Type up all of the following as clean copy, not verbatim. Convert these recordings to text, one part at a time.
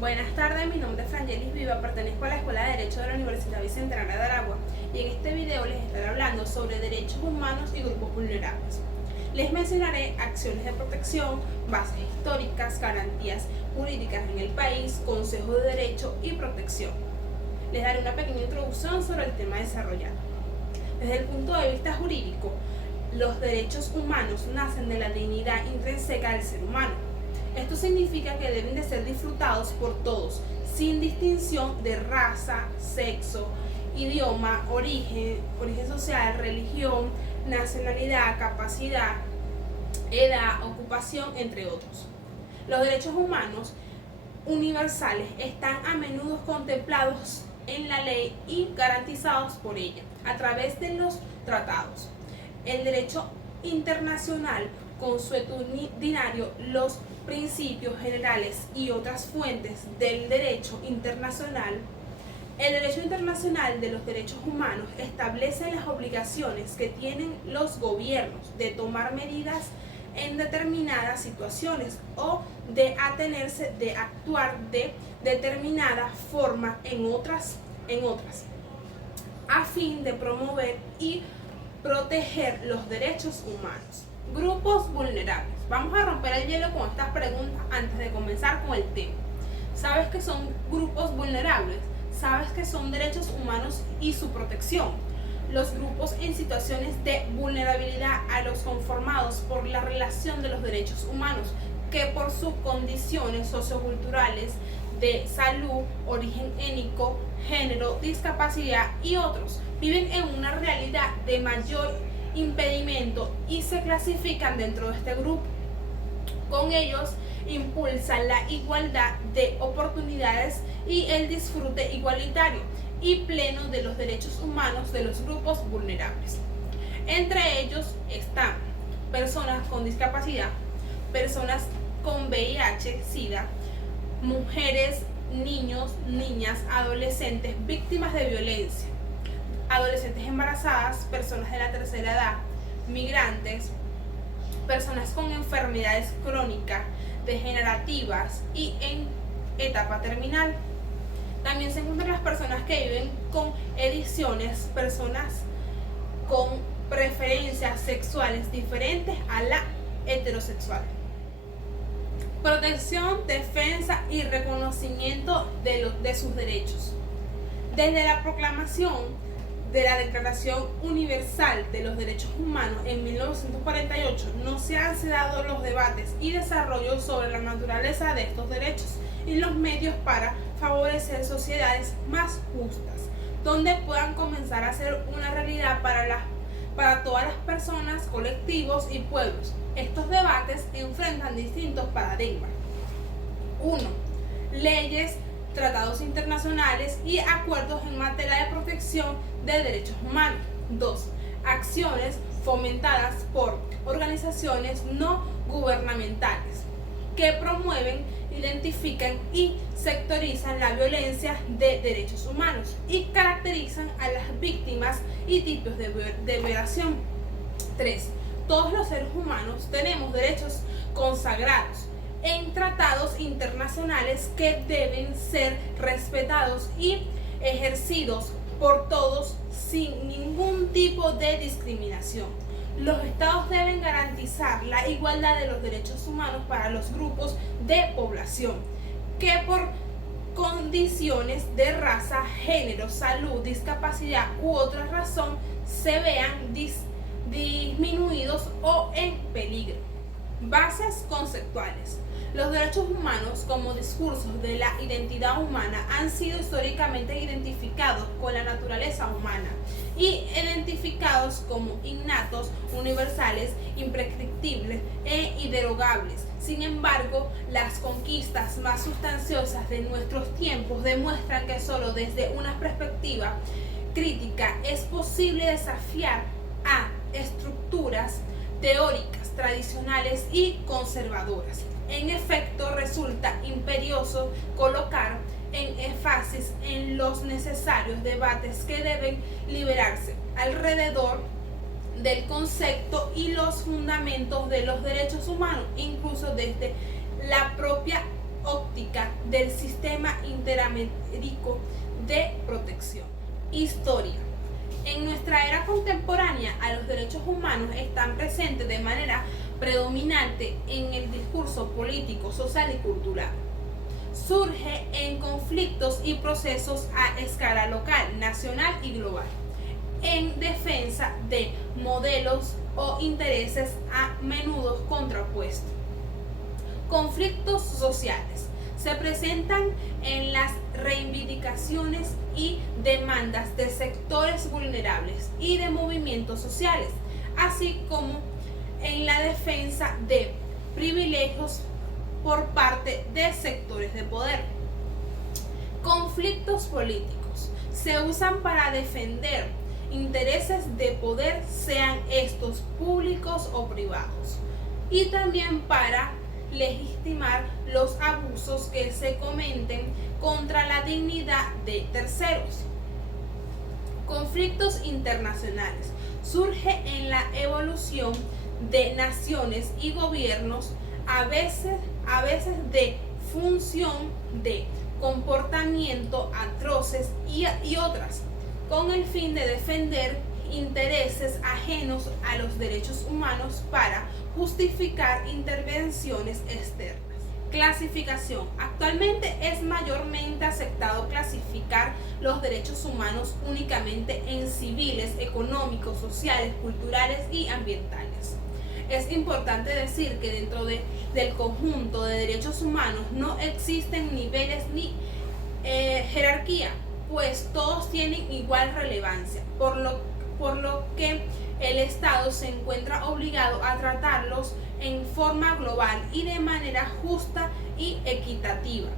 Buenas tardes, mi nombre es Frangelis Viva, pertenezco a la Escuela de Derecho de la Universidad Bicentenaria de Aragua y en este video les estaré hablando sobre derechos humanos y grupos vulnerables. Les mencionaré acciones de protección, bases históricas, garantías jurídicas en el país, consejos de derecho y protección. Les daré una pequeña introducción sobre el tema desarrollado. Desde el punto de vista jurídico, los derechos humanos nacen de la dignidad intrínseca del ser humano. Esto significa que deben de ser disfrutados por todos, sin distinción de raza, sexo, idioma, origen social, religión, nacionalidad, capacidad, edad, ocupación, entre otros. Los derechos humanos universales están a menudo contemplados en la ley y garantizados por ella a través de los tratados. El derecho internacional consuetudinario, los principios generales y otras fuentes del derecho internacional. El derecho internacional de los derechos humanos establece las obligaciones que tienen los gobiernos de tomar medidas en determinadas situaciones o de atenerse de actuar de determinada forma en otras, a fin de promover y proteger los derechos humanos. Grupos vulnerables. Vamos a romper el hielo con estas preguntas antes de comenzar con el tema. ¿Sabes qué son grupos vulnerables? ¿Sabes qué son derechos humanos y su protección? Los grupos en situaciones de vulnerabilidad a los conformados por la relación de los derechos humanos, que por sus condiciones socioculturales de salud, origen étnico, género, discapacidad y otros, viven en una realidad de mayor impedimento y se clasifican dentro de este grupo. Con ellos impulsan la igualdad de oportunidades y el disfrute igualitario y pleno de los derechos humanos de los grupos vulnerables. Entre ellos están personas con discapacidad, personas con VIH-Sida, mujeres, niños, niñas, adolescentes víctimas de violencia, adolescentes embarazadas, personas de la tercera edad, migrantes, personas con enfermedades crónicas, degenerativas y en etapa terminal. También se encuentran las personas que viven con adicciones, personas con preferencias sexuales diferentes a la heterosexual. Protección, defensa y reconocimiento de sus derechos. Desde la proclamación de la Declaración Universal de los Derechos Humanos en 1948 no se han dado los debates y desarrollos sobre la naturaleza de estos derechos y los medios para favorecer sociedades más justas, donde puedan comenzar a ser una realidad para todas las personas, colectivos y pueblos. Estos debates enfrentan distintos paradigmas. 1. Leyes, tratados internacionales y acuerdos en materia de protección de derechos humanos. 2. Acciones fomentadas por organizaciones no gubernamentales que promueven, identifican y sectorizan la violencia de derechos humanos y caracterizan a las víctimas y tipos de violación. 3. Todos los seres humanos tenemos derechos consagrados en tratados internacionales que deben ser respetados y ejercidos por todos sin ningún tipo de discriminación. Los estados deben garantizar la igualdad de los derechos humanos para los grupos de población que por condiciones de raza, género, salud, discapacidad u otra razón se vean disminuidos o en peligro. Bases conceptuales. Los derechos humanos como discursos de la identidad humana han sido históricamente identificados con la naturaleza humana y identificados como innatos, universales, imprescriptibles e inderogables. Sin embargo, las conquistas más sustanciosas de nuestros tiempos demuestran que solo desde una perspectiva crítica es posible desafiar a estructuras teóricas tradicionales y conservadoras. En efecto, resulta imperioso colocar en énfasis en los necesarios debates que deben liberarse alrededor del concepto y los fundamentos de los derechos humanos, incluso desde la propia óptica del Sistema Interamericano de Protección. Historia. En nuestra era contemporánea, a los derechos humanos están presentes de manera predominante en el discurso político, social y cultural. Surge en conflictos y procesos a escala local, nacional y global, en defensa de modelos o intereses a menudo contrapuestos. Conflictos sociales. Se presentan en las reivindicaciones y demandas de sectores vulnerables y de movimientos sociales, así como en la defensa de privilegios por parte de sectores de poder. Conflictos políticos. Se usan para defender intereses de poder, sean estos públicos o privados, y también para legitimar los abusos que se cometen contra la dignidad de terceros. Conflictos internacionales. Surge en la evolución de naciones y gobiernos, a veces de función de comportamiento atroces y otras, con el fin de defender intereses ajenos a los derechos humanos para justificar intervenciones externas. Clasificación. Actualmente es mayormente aceptado clasificar los derechos humanos únicamente en civiles, económicos, sociales, culturales y ambientales. Es importante decir que dentro del conjunto de derechos humanos no existen niveles ni jerarquía, pues todos tienen igual relevancia, por lo que el Estado se encuentra obligado a tratarlos en forma global y de manera justa y equitativa,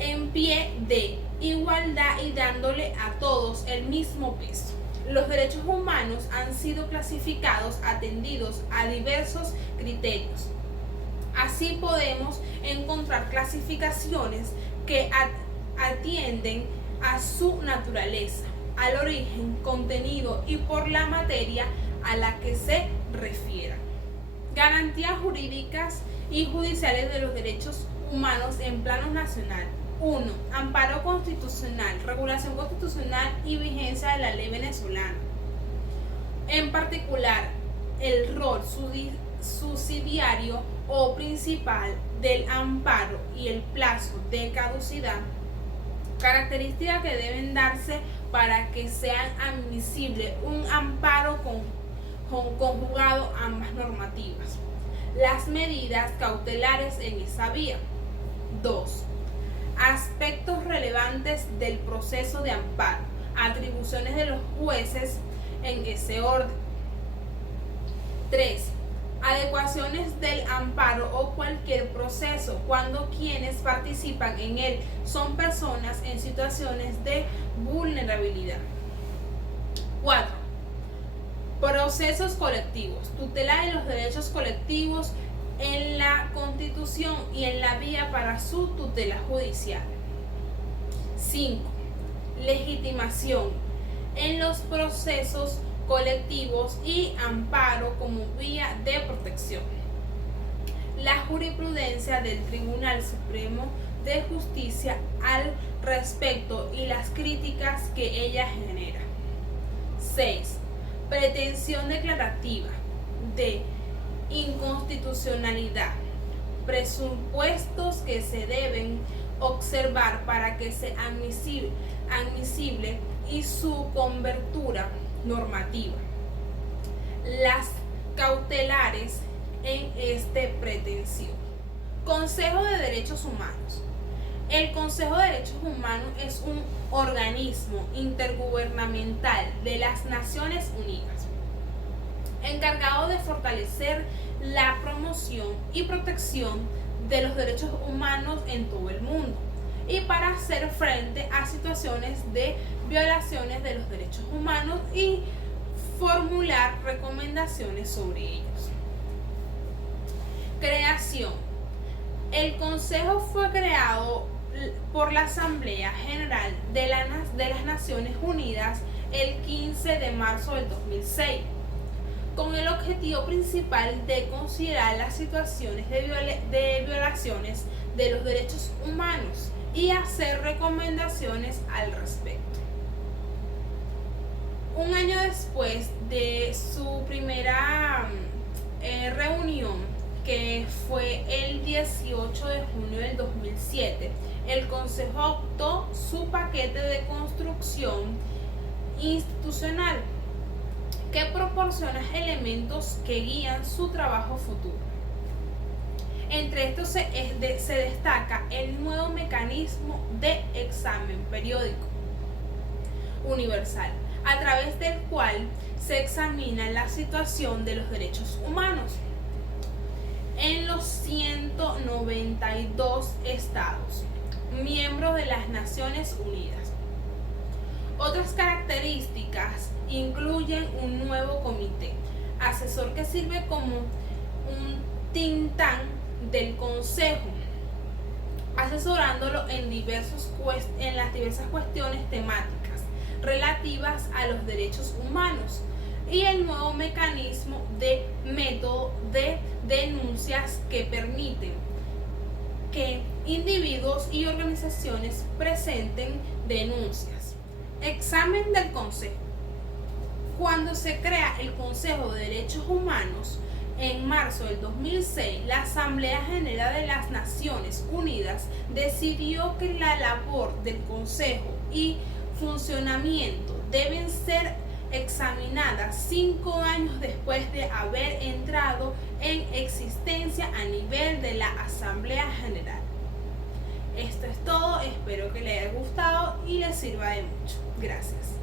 en pie de igualdad y dándole a todos el mismo peso. Los derechos humanos han sido clasificados atendidos a diversos criterios. Así podemos encontrar clasificaciones que atienden a su naturaleza, al origen, contenido y por la materia a la que se refieran. Garantías jurídicas y judiciales de los derechos humanos en plano nacional. 1. Amparo constitucional, regulación constitucional y vigencia de la ley venezolana. En particular, el rol subsidiario o principal del amparo y el plazo de caducidad, características que deben darse para que sean admisible un amparo conjugado ambas normativas. Las medidas cautelares en esa vía. 2. Aspectos relevantes del proceso de amparo, atribuciones de los jueces en ese orden. 3. Adecuaciones del amparo o cualquier proceso cuando quienes participan en él son personas en situaciones de vulnerabilidad. 4. Procesos colectivos. Tutela de los derechos colectivos en la Constitución y en la vía para su tutela judicial. 5. Legitimación en los procesos colectivos y amparo como vía de protección. La jurisprudencia del Tribunal Supremo de Justicia al respecto y las críticas que ella genera. 6. Pretensión declarativa de inconstitucionalidad. Presupuestos que se deben observar para que sea admisible y su cobertura normativa. Las cautelares en pretensión. Consejo de Derechos Humanos. El Consejo de Derechos Humanos es un organismo intergubernamental de las Naciones Unidas, encargado de fortalecer la promoción y protección de los derechos humanos en todo el mundo y para hacer frente a situaciones de violaciones de los derechos humanos y formular recomendaciones sobre ellos. Creación. El Consejo fue creado por la Asamblea General de las Naciones Unidas el 15 de marzo del 2006, con el objetivo principal de considerar las situaciones de violaciones de los derechos humanos y hacer recomendaciones al respecto. Un año después de su primera reunión, que fue el 18 de junio del 2007, el Consejo adoptó su paquete de construcción institucional que proporciona elementos que guían su trabajo futuro. Entre estos se destaca el nuevo mecanismo de examen periódico universal, a través del cual se examina la situación de los derechos humanos en los 192 estados miembros de las Naciones Unidas. Otras características incluyen un nuevo comité asesor que sirve como un think tank del Consejo, asesorándolo en las diversas cuestiones temáticas relativas a los derechos humanos, y el nuevo mecanismo de método de denuncias que permiten que individuos y organizaciones presenten denuncias. Examen del Consejo. Cuando se crea el Consejo de Derechos Humanos en marzo del 2006, la Asamblea General de las Naciones Unidas decidió que la labor del Consejo y funcionamiento deben ser examinadas 5 años después de haber entrado en existencia a nivel de la Asamblea General. Esto es todo, espero que les haya gustado y les sirva de mucho. Gracias.